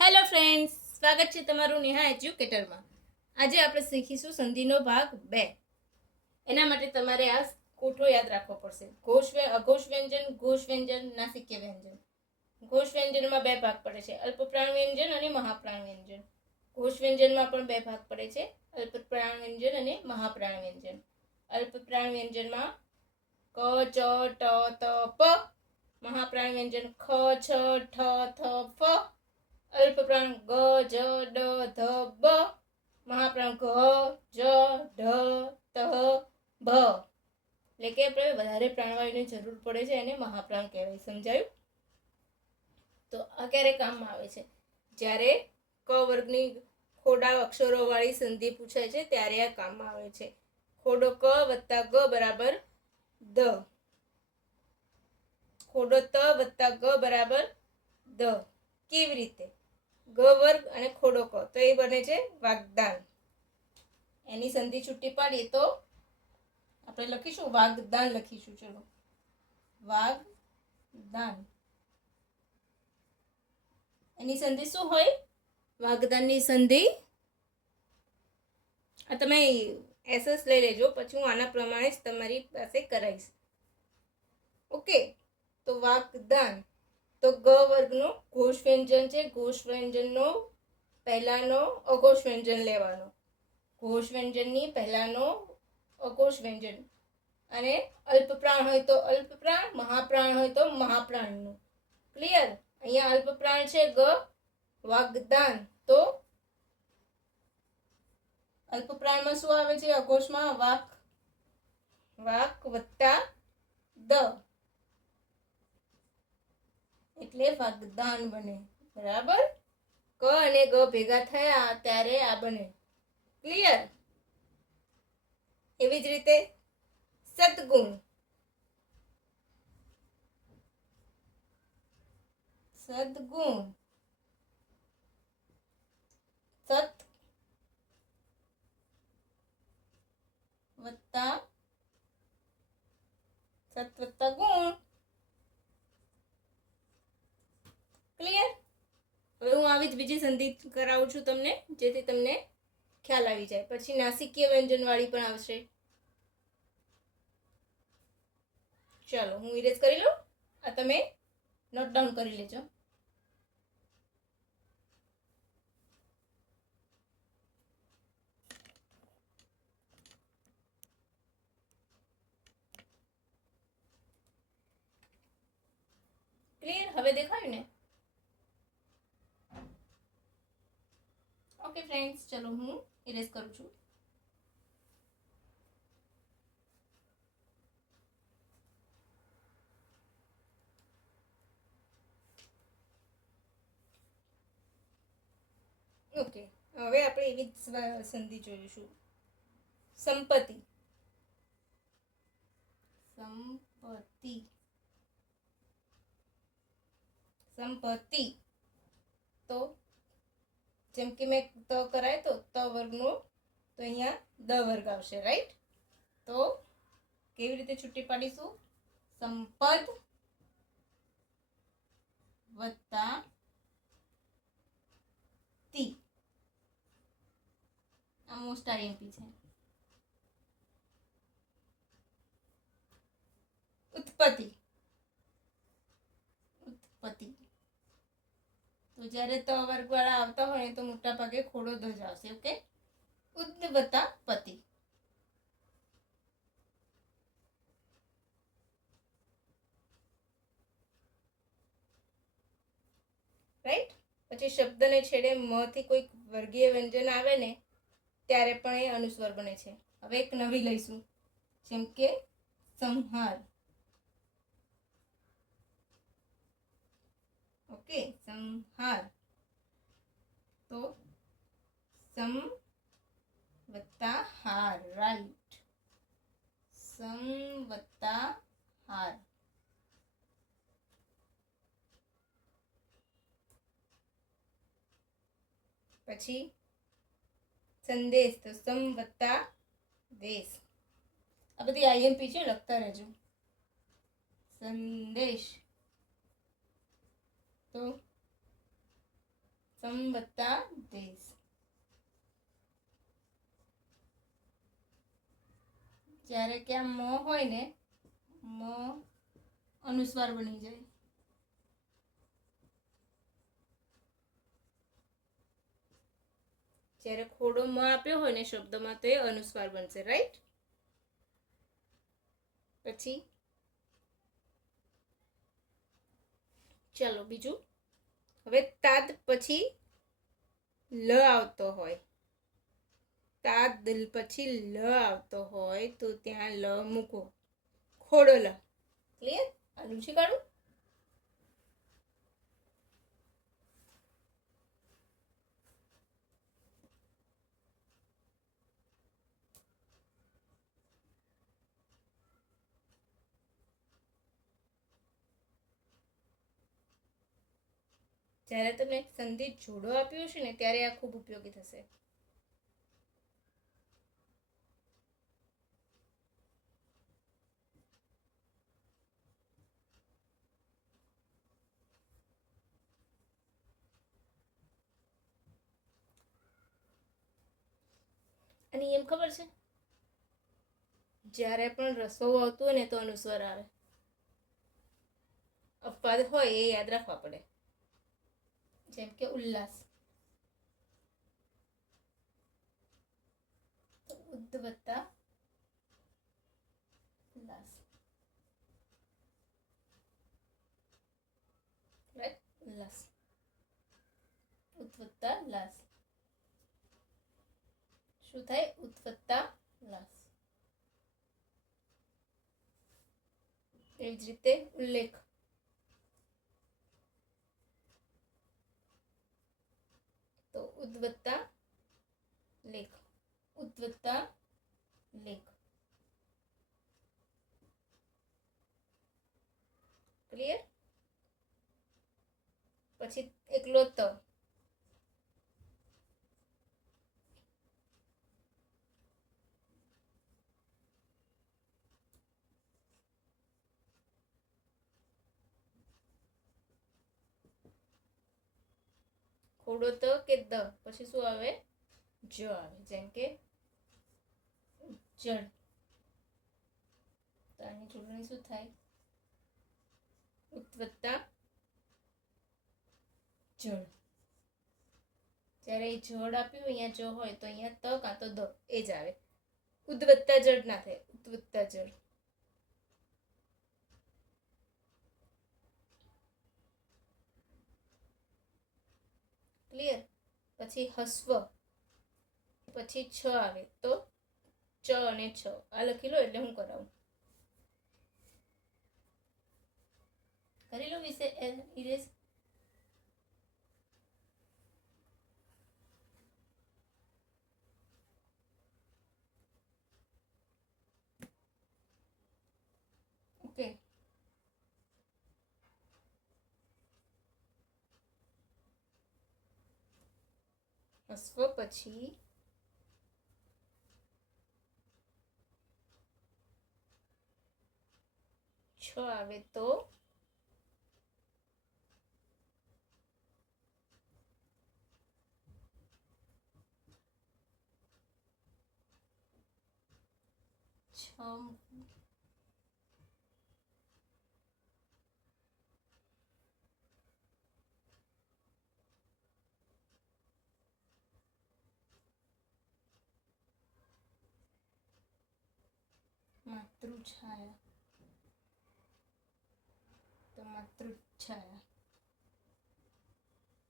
Hello friends, સ્વાગત છે તમારું નેહા એજ્યુકેટરમાં. આજે આપણે શીખીશું સંધિનો ભાગ 2. એના માટે તમારે આ કોઠો યાદ રાખવો પડશે. અઘોષ વ્યંજન, ઘોષ વ્યંજન, નાસિક્ય વ્યંજન. ઘોષ વ્યંજનમાં 2 ભાગ પડે છે, અલ્પપ્રાણ વ્યંજન અને મહાપ્રાણ વ્યંજન. ઘોષ વ્યંજનમાં પણ 2 ભાગ પડે છે, અલ્પપ્રાણ વ્યંજન અને મહાપ્રાણ વ્યંજન. અલ્પપ્રાણ વ્યંજનમાં ક, ચ, ટ, ત, પ. મહાપ્રાણ વ્યંજન ખ, છ, ઠ, થ, ફ. અલ્પપ્રાણ ગ, જ, ડ, ધ, બ. મહાપ્રાણ ઘ, જ, ઢ, ત, ભ. એટલે કે આપણે વધારે પ્રાણવાયુની જરૂર પડે છે, એને મહાપ્રાણ કહેવાય. સમજાયું? તો આ ક્યારે કામમાં આવે છે? જ્યારે ક વર્ગની ખોડા અક્ષરોવાળી સંધિ પૂછાય છે ત્યારે આ કામમાં આવે છે. ખોડો ક વત્તા ગ બરાબર દ. ખોડો ત વત્તા ગ બરાબર દ. કેવી રીતે? ગ વર્ગ અને ખોડો ક, તો એ બને છે વાગ્દાન. એની સંધિ છૂટી પાડીએ તો આપણે લખીશું વાગ્દાન લખીશું. ચલો, વાગ્દાન. એની સંધિ શું હોય? વાગ્દાનની સંધિ, આ તમે એસએસ લઈ લેજો, પછી હું આના પ્રમાણે જ તમારી પાસે કરાવીશ. ઓકે, તો વાગ્દાન. તો ગ વર્ગનો ઘોષ વ્યંજન છે. ઘોષ વ્યંજનનો પહેલાનો અઘોષ વ્યંજન લેવાનો. ઘોષ વ્યંજનની પહેલાનો અઘોષ વ્યંજન. અને અલ્પપ્રાણ હોય તો અલ્પપ્રાણ, મહાપ્રાણ હોય તો મહાપ્રાણનું. ક્લિયર? અહીંયા અલ્પપ્રાણ છે ગ, વાગ્દાન. તો અલ્પપ્રાણમાં શું આવે છે? અઘોષમાં વાક. વાક વત્તા દ એટલે વાગ્દાન બને. બરાબર? ક અને ગ ભેગા થયા ત્યારે આ બને. ક્લિયર? એવી જ રીતે સદગુણ. સદગુણ. સત વત્તા ગુણ. ક્લિયર? હવે હું આવી જ બીજી સંધિ કરાવું છું તમને, જેથી તમને ખ્યાલ આવી જાય. પછી નાસિક્ય વ્યંજન વાળી પણ આવશે. ચાલો, હું ઇરેઝ કરી લઉં. આ તમે નોટ ડાઉન કરી લેજો. ક્લિયર? હવે દેખાયું ને? ઓકે ફ્રેન્ડ્સ, ચલો હું ઇરેઝ કરું છું. ઓકે, હવે આપણે એવી જ સંધિ જોઈશું. સંપત્તિ. સંપત્તિ. સંપત્તિ. તો જેમ કે મેં ત કરાય તો ત વર્ગનો, તો અહીંયા દ વર્ગ આવશે. રાઈટ? તો કેવી રીતે છૂટી પાડીશું? સંપદ વત્તા તી. આ મોસ્ટ આઈએમપી છે. ઉત્પત્તિ. ઉત્પત્તિ. તો જ્યારે ત વર્ગ વાળા આવતા હોય તો મોટા ભાગે ખોડો દ જ આવશે. ઓકે? ઉદ્દ વત્તા પતિ. રાઈટ? પછી શબ્દને છેડે મ થી કોઈ વર્ગીય વ્યંજન આવે ને ત્યારે પણ એ અનુસ્વાર બને છે. હવે એક નવી લઈશું, જેમ કે સંહાર. ઓકે, સંહાર. તો સમ વત્તા હાર. રાઈટ? સમ વત્તા હાર. પછી સંદેશ, તો સમ વત્તા દેશ. આ બધી આઈએમપી છે, લખતા રહેજો. સંદેશ. તો સમ વત્તા દેશ. જ્યારે કે આ મ હોય ને, મ અનુસ્વાર બની જાય. જ્યારે ખોડો મ આપ્યો હોય ને શબ્દમાં તો એ અનુસ્વાર બનશે, રાઈટ? પછી ચાલો બીજું. હવે તાદ પછી લ આવતો હોય, તાદ પછી લ આવતો હોય તો ત્યાં લ મૂકો, ખોડો લ. ક્લિયર? આ લૂછી કાઢું. જ્યારે તમે સંધિ જોડો આપ્યો છે ને ત્યારે આ ખૂબ ઉપયોગી થશે. અને એમ ખબર છે, જ્યારે પણ રસો આવતો હોય ને તો અનુસ્વાર આવે. અપવાદ હોય એ યાદ રાખવા પડે. જેમ કે ઉલ્લાસ, ઉદ્ધ વત્તા ઉલ્લાસ, રાઈટ? ઉલ્લાસ, ઉદ્ધ વત્તા લાસ. શું થાય? ઉદ્ધ વત્તા લાસ. એવી જ રીતે ઉલ્લેખ, તો ઉદ્ધ વત્તા લેખ, ઉદ્ધ વત્તા લેખ. ક્લિયર? પછી એકલો ત, ખોડો ત કે દ પછી શું આવે? જ આવે. જેમ કે જળ, તો આની જોડણી શું થાય? ઉદ્ધ વત્તા જળ. જ્યારે જળ આપ્યું અહીંયા જ હોય તો અહીંયા ત કાં તો દ એ જ આવે. ઉદ્ધ વત્તા જળ ના થાય, ઉદ્ધ વત્તા જળ. ક્લિયર? પછી હસ્વ પછી છ આવે તો ચ અને છ. આ લખી લો એટલે હું કરાવું. કરી લો વિશે ઇરેઝ. ઓકે. હસ્વ પછી છ આવે તો માતૃછાયા, તો માતૃછાયા,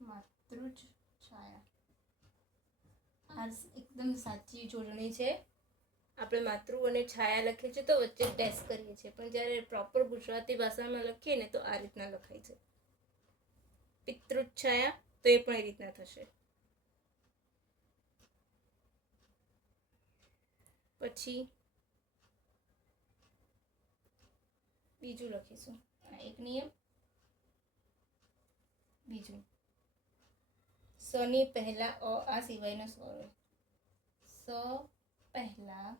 માતૃછાયા. આ એકદમ સાચી જોડણી છે. આપણે માતૃ અને છાયા લખીએ છીએ તો વચ્ચે ડેશ કરીએ છીએ, પણ જ્યારે પ્રોપર ગુજરાતી ભાષામાં લખીએ ને તો આ રીતના લખાય છે. પિતૃછાયા તો એ પણ એ રીતના થશે. પછી બીજું લખીશું. એક નિયમ. બીજું, સ ની પહેલા અ આ સિવાયનો સ્વર હોય. સ પહેલા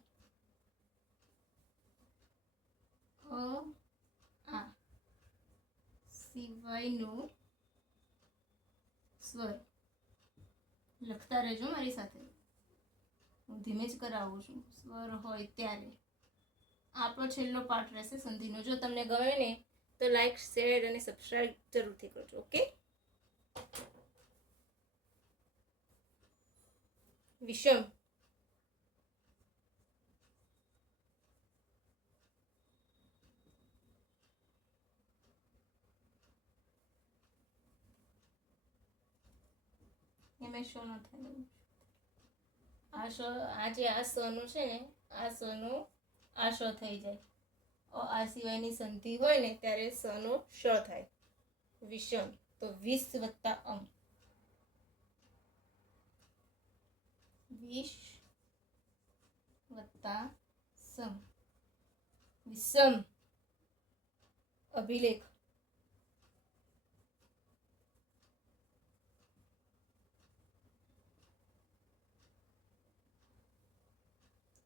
અ આ સિવાયનો સ્વર લખતા રહેજો મારી સાથે, હું ધીમે જ કરાવું છું. સ્વર હોય ત્યારે આપણો છેલ્લો પાઠ રહેશે સંધિનો. જો તમને ગમે ને તો લાઈક, શેર અને સબસ્ક્રાઇબ જરૂરથી કરજો. ઓકે. વિષમ, એમાં શો ન થાય. આ જે આ સનો છે ને, આ સનો આ શ થઈ જાય. આ સિવાયની સંધિ હોય ને ત્યારે સનો શ થાય. વિષમ તો 20 વત્તા અમ, 20 વત્તા સમ. વિષમ. અભિલેખ,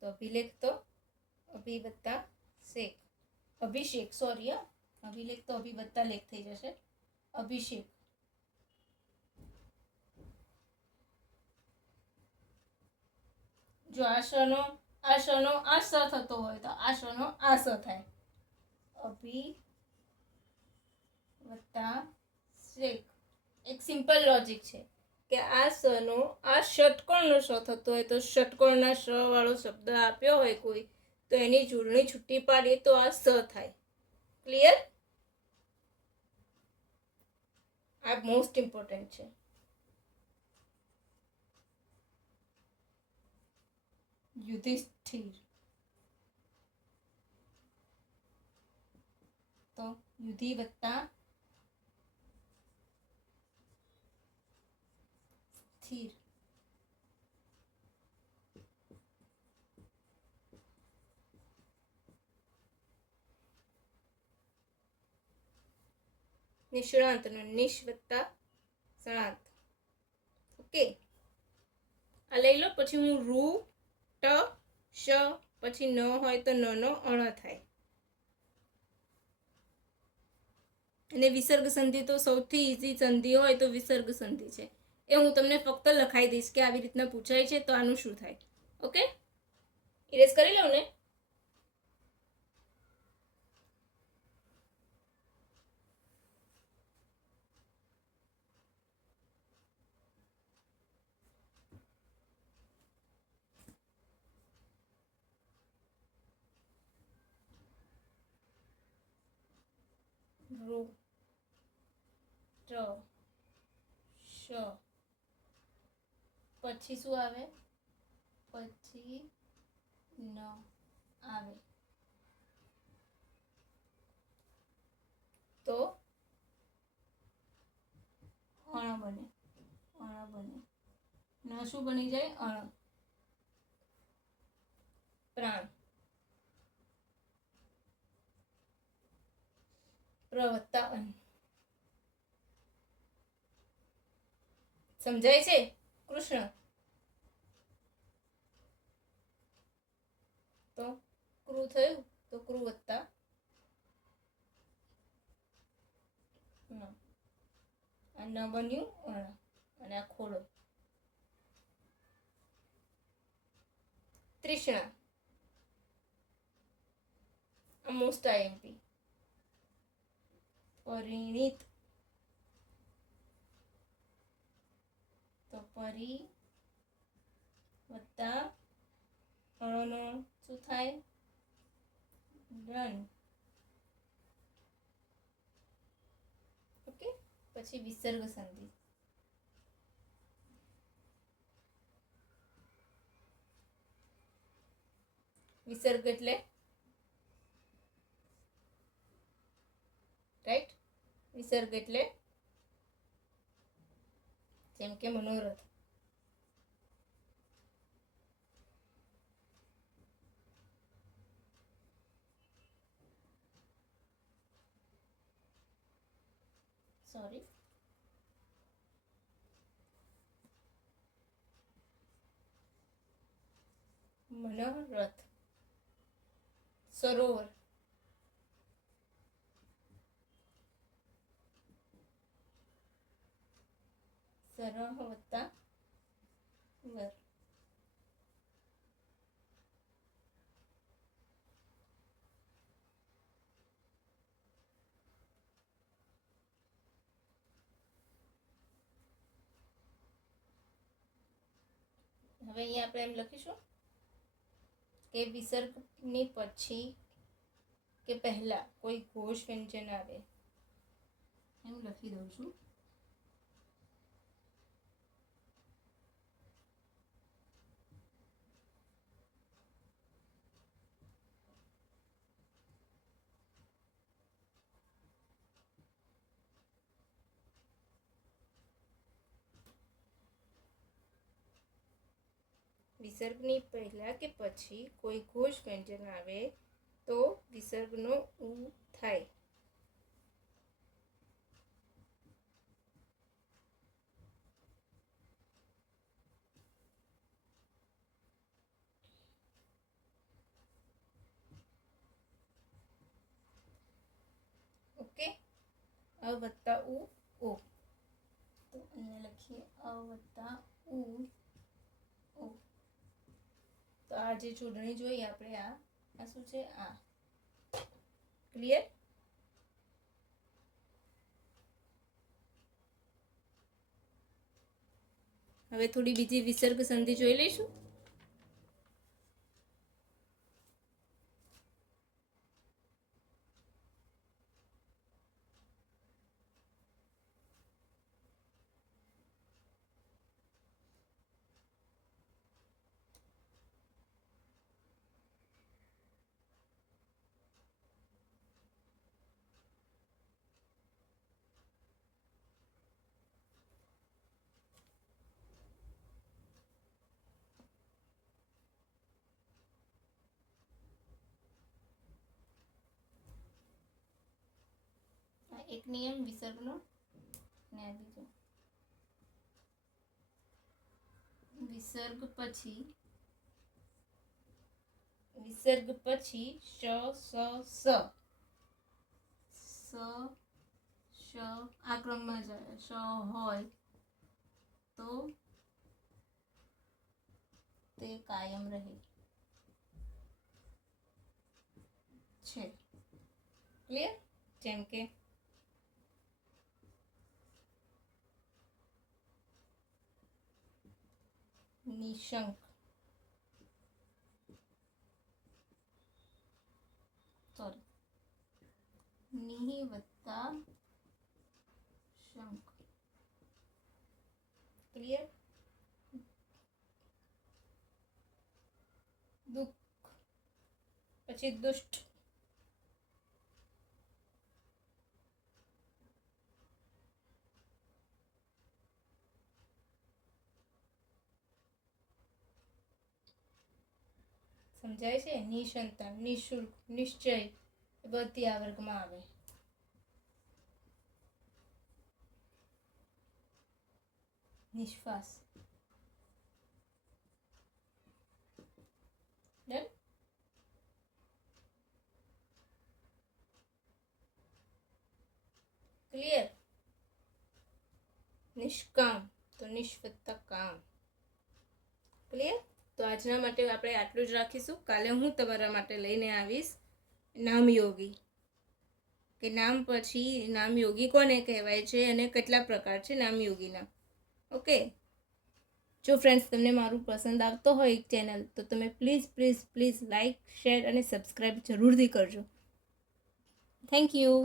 તો અભિલેખ તો અભિ વત્તા શેખ, અભિષેક, સોરી, અભિલેખ તો અભિ વત્તા લેખ થઈ જશે. અભિષેક. જો આ શનો આ સ થતો હોય તો આ શનો આ સ થાય. અભિ વત્તા શેખ. એક સિમ્પલ લોજિક છે કે આ સનો આ ષટકોણનો શ થતો હોય તો ષટકોણના શ વાળો શબ્દ આપ્યો હોય કોઈ તો એની જોડણી છૂટી પાડીએ તો આ સ થાય. ક્લિયર? આ મોસ્ટ ઇમ્પોર્ટન્ટ છે. યુધિષ્ઠિર, તો યુધિ વત્તા સ્થિર. નિષ્ણાંતનો નિશ વત્તા સણાંત. ઓકે. આ લઈ લો. પછી હું રૂ, ટ, શ, પછી ન હોય તો ન નો અણ થાય. અને વિસર્ગ સંધિ તો સૌથી ઈઝી સંધિ હોય તો વિસર્ગ સંધિ છે. એ હું તમને ફક્ત લખાઈ દઈશ કે આવી રીતના પૂછાય છે તો આનું શું થાય. ઓકે. ઇરેઝ કરી લઉં ને? રૂ, ટ, શ, પછી શું આવે? પછી ન આવે તો અણ બને. અણ બને. ન શું બની જાય? અણ. પ્રાણ. પ્ર વત્તા અન. સમજાય છે? કૃષ્ણ. તો ક્રુ થયું તો ક્રુ વત્તા ન. આ ન બન્યું અણ અને આ ખોડો. તૃષ્ણા. આ મોસ્ટ આઈએમપી. પરિણીત, તો પરી વત્તા અણનો શું થાય? રન. ઓકે. પછી વિસર્ગ સંધિ. વિસર્ગ એટલે રાઈટ. વિસર્ગ એટલે જેમ કે મનોરથ. સોરી, મનોરથ. સરોવર. સરહ વત્તા વર. હવે અહીંયા આપણે એમ લખીશું કે વિસર્ગની પછી કે પહેલા કોઈ ઘોષ વ્યંજન આવે, એમ લખી દઉં છું. વિસર્ગની પહેલા કે પછી કોઈ ઘોષ વ્યંજન આવે તો વિસર્ગનો ઉ થાય. ઓકે, અ વત્તા ઉ ઓ. તો અહીંયા લખીએ અ વત્તા ઉ ઓ. તો આ જે જોડણી જોઈએ આપણે, આ શું છે? આ. ક્લિયર? હવે થોડી બીજી વિસર્ગ સંધિ જોઈ લઈશું. એક નિયમ વિસર્ગનો ને આ બીજો. વિસર્ગ પછી શ સ સ શ આ ક્રમમાં જાય. શ હોય તો તે કાયમ રહે છે. ક્લિયર? જેમ કે નિશંક, સોરી, નિહિ વત્તા શંક. ક્લિયર? દુઃખ પછી દુષ્ટ. સમજાય છે? નિસંતાન, નિઃશુલ્ક, નિશ્ચય એ બધી આ વર્ગમાં આવે. નિશ્વાસ. ડન? ક્લિયર? નિષ્કામ તો નિષ્વત્તા કામ. ક્લિયર? તો આજના માટે આપણે આટલું જ રાખીશું. કાલે હું તમારા માટે લઈને આવીશ નામયોગી, કે નામ પછી નામયોગી કોને કહેવાય છે અને કેટલા પ્રકાર છે નામયોગીના. ઓકે, જો ફ્રેન્ડ્સ તમને મારું પસંદ આવતો હોય ચેનલ તો તમે please please please like, share અને સબસ્ક્રાઈબ જરૂરથી કરજો. Thank you.